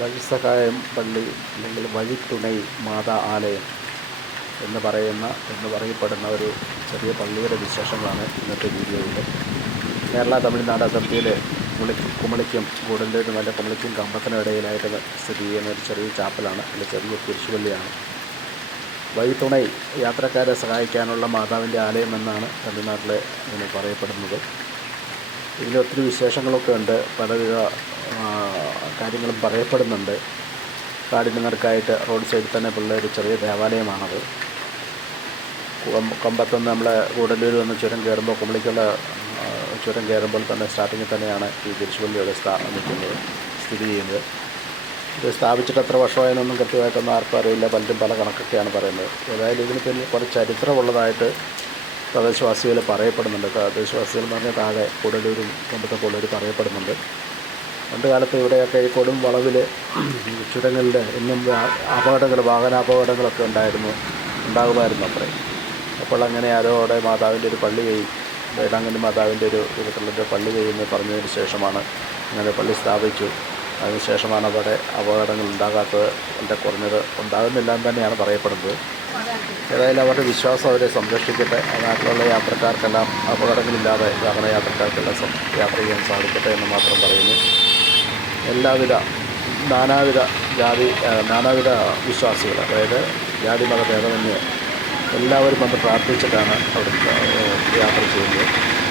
വഴിസഹായം പള്ളി അല്ലെങ്കിൽ വഴിത്തുണൈ മാതാ ആലയം എന്ന് പറയുന്ന എന്ന് പറയപ്പെടുന്ന ഒരു ചെറിയ പള്ളിയുടെ വിശേഷങ്ങളാണ് ഇന്നത്തെ വീഡിയോയിൽ. കേരള തമിഴ്നാട് അതിർത്തിയിലെ കുമളി കുമളിക്കും ഗൂഡല്ലൂരും അല്ല കുമളിക്കും കമ്പത്തിനും ഇടയിലായിട്ട് സ്ഥിതി ചെയ്യുന്ന ഒരു ചെറിയ ചാപ്പലാണ്. അല്ലെങ്കിൽ ചെറിയ കുരിശുപള്ളിയാണ് വഴിത്തുണൈ യാത്രക്കാരെ സഹായിക്കാനുള്ള മാതാവിന്റെ ആലയം എന്നാണ് തമിഴ്നാട്ടിലെ ഇതിന് പറയപ്പെടുന്നത്. ഇതിൽ ഒത്തിരി വിശേഷങ്ങളൊക്കെ ഉണ്ട്. പലവിധ കാര്യങ്ങളും പറയപ്പെടുന്നുണ്ട്. കാടിന്റെ നടുക്കായിട്ട് റോഡ് സൈഡിൽ തന്നെ ഉള്ള ഒരു ചെറിയ ദേവാലയമാണത്. കമ്പത്തുനിന്ന് നമ്മളെ ഗൂഡല്ലൂർ വന്ന് ചുരം കയറുമ്പോൾ കുമളിക്കുള്ള ചുരം കയറുമ്പോൾ തന്നെ സ്റ്റാർട്ടിങ്ങിൽ തന്നെയാണ് ഈ തിരിച്ചുപള്ളിയുടെ സ്ഥാ നിൽക്കുന്നത് സ്ഥിതി ചെയ്യുന്നത്. ഇത് സ്ഥാപിച്ചിട്ട് എത്ര വർഷമായെന്നൊന്നും കൃത്യമായിട്ടൊന്നും ആർക്കും അറിയില്ല. പലരും പല കണക്കൊക്കെയാണ് പറയുന്നത്. ഏതായാലും ഇതിന് പിന്നിൽ കുറച്ച് ചരിത്രമുള്ളതായിട്ട് പ്രദേശവാസികൾ പറയപ്പെടുന്നുണ്ട്. പ്രദേശവാസികൾ എന്ന് പറഞ്ഞാൽ താഴെ കൂടലൂരും കൊമ്പത്തെ കൂടലൂർ പറയപ്പെടുന്നുണ്ട്. പണ്ട് കാലത്ത് ഇവിടെയൊക്കെ ഈ കൊടും വളവിൽ ചുരങ്ങളിൽ എന്നും അപകടങ്ങൾ വാഹനാപകടങ്ങളൊക്കെ ഉണ്ടായിരുന്നു ഉണ്ടാകുമായിരുന്നു അത്രേ. അപ്പോൾ അങ്ങനെ ആരോ അവിടെ മാതാവിന്റെ ഒരു പള്ളി കഴി വേടാങ്കണ്ണി മാതാവിന്റെ ഒരു വിധത്തിലുള്ള പള്ളി കഴിയുമെന്ന് പറഞ്ഞതിന് ശേഷമാണ് അങ്ങനെ പള്ളി സ്ഥാപിച്ചു. അതിനുശേഷമാണ് അവിടെ അപകടങ്ങൾ ഉണ്ടാകാത്തത് എന്റെ കുറഞ്ഞത് ഉണ്ടാകുന്നില്ല എന്ന് തന്നെയാണ് പറയപ്പെടുന്നത്. ഏതായാലും അവരുടെ വിശ്വാസം അവരെ സംരക്ഷിക്കട്ടെ. നാട്ടിലുള്ള യാത്രക്കാർക്കെല്ലാം അപകടങ്ങളില്ലാതെ വാഹന യാത്രക്കാർക്കെല്ലാം യാത്ര ചെയ്യാൻ സാധിക്കട്ടെ എന്ന് മാത്രം പറയുന്നു. എല്ലാവിധ നാനാവിധ ജാതി നാനാവിധ വിശ്വാസികൾ അതായത് ജാതി മത ഭേദമന്യേ എല്ലാവരും വന്ന് പ്രാർത്ഥിച്ചിട്ടാണ് അവിടെ യാത്ര ചെയ്യുന്നത്.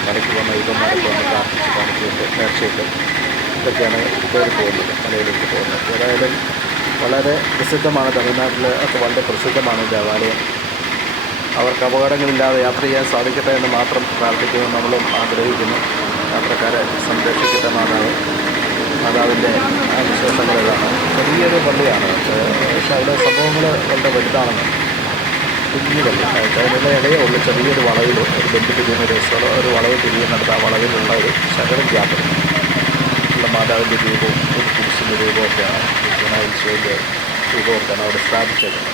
മലയ്ക്ക് വന്ന യുഗന്മാരൊക്കെ വന്ന് പ്രാർത്ഥിച്ചിട്ടാണ് ചെയ്യുന്നത്. നേർച്ചയൊക്കെ ഇതൊക്കെയാണ് കയറി പോകുന്നത് മലയിലേക്ക് പോകുന്നത്. ഏതായാലും വളരെ പ്രസിദ്ധമാണ് തമിഴ്നാട്ടിൽ ഒക്കെ വളരെ പ്രസിദ്ധമാണ് ദേവാലയം. അവർക്ക് അപകടങ്ങളില്ലാതെ യാത്ര ചെയ്യാൻ സാധിക്കട്ടെ എന്ന് മാത്രം പ്രാർത്ഥിക്കുന്നു നമ്മളും ആഗ്രഹിക്കുന്നു. യാത്രക്കാരെ സംരക്ഷിക്കട്ടെ മാതാവ്. മാതാവിന്റെ വിശേഷങ്ങളെല്ലാം ചെറിയൊരു പള്ളിയാണ്. പക്ഷേ അവിടെ സംഭവങ്ങൾ വളരെ വലുതാണെന്ന് കുഞ്ഞു പള്ളി അതിനുള്ള ഇടയേ ഉള്ളൂ. ചെറിയൊരു വളവിൽ ഒരു ബന്ധു തിരിയുന്ന ഒരു സ്ഥലം ഒരു വളവ് തിരിയുന്നിടത്ത് ആ വളവിലുള്ള ഒരു ശകലം ഗ്യാപ്പ് ഉള്ള മാതാവിന്റെ രൂപവും ഒരു കുരിശിന്റെ രൂപമൊക്കെയാണ് ഈശോയുടെ രൂപമൊക്കെയാണ് അവിടെ സ്ഥാപിച്ചേക്കുന്നത്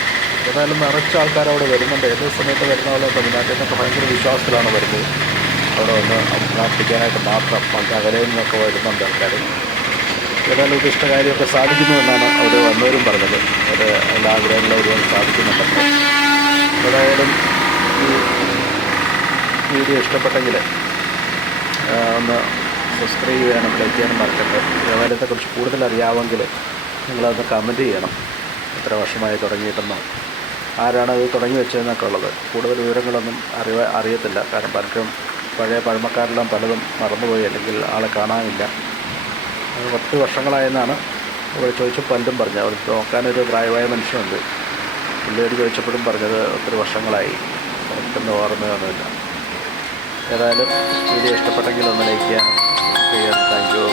ഏതായാലും നിറച്ച ആൾക്കാർ അവിടെ വരുന്നുണ്ട്. ഏത് സമയത്ത് വരുന്ന പോലെ തമിഴ്നാട്ടിൽ നിന്നൊക്കെ ഭയങ്കര വിശ്വാസത്തിലാണ് വരുന്നത്. അവിടെ വന്ന് പ്രാർത്ഥിക്കാനായിട്ട് മാത്രം പണ്ട് അകലയിൽ നിന്നൊക്കെ വരുന്നുണ്ട് ആൾക്കാർ ഏതായാലും ഉദ്ദേശിച്ച കാര്യമൊക്കെ സാധിക്കുന്നു എന്നാണ് അവർ വന്നവരും പറഞ്ഞത്. അവർ എല്ലാ ആഗ്രഹങ്ങളും ഒരുപാട് സാധിക്കുന്നുണ്ടെന്ന് ഏതായാലും ഈ വീഡിയോ ഇഷ്ടപ്പെട്ടെങ്കിൽ ഒന്ന് സബ്സ്ക്രൈബ് ചെയ്യാനും ലൈക്ക് ചെയ്യാനും മറക്കട്ടെ ദേവാലയത്തെക്കുറിച്ച് കൂടുതൽ അറിയാമെങ്കിൽ നിങ്ങളതൊന്ന് കമന്റ് ചെയ്യണം. എത്ര വർഷമായി തുടങ്ങിയിട്ടെന്നോ. ആരാണ് അത് തുടങ്ങി വെച്ചതെന്നൊക്കെ ഉള്ളത്. കൂടുതൽ വിവരങ്ങളൊന്നും അറിയ അറിയത്തില്ല. കാരണം പലരും പഴയ പഴമക്കാരെല്ലാം പലതും മറന്നുപോയി അല്ലെങ്കിൽ ആളെ കാണാനില്ല. അത് പത്ത് വർഷങ്ങളായെന്നാണ് അവിടെ ചോദിച്ചപ്പോൾ പലരും പറഞ്ഞത് അവർ നോക്കാനൊരു പ്രായമായ മനുഷ്യനുണ്ട്. പുള്ളിയോട് ചോദിച്ചപ്പോഴും പറഞ്ഞത് ഒത്തിരി വർഷങ്ങളായി. പെട്ടെന്ന് ഓർമ്മയൊന്നുമില്ല ഏതായാലും വീഡിയോ ഇഷ്ടപ്പെട്ടെങ്കിൽ ഒന്ന് ലൈക്ക് ചെയ്യാം താങ്ക് യു.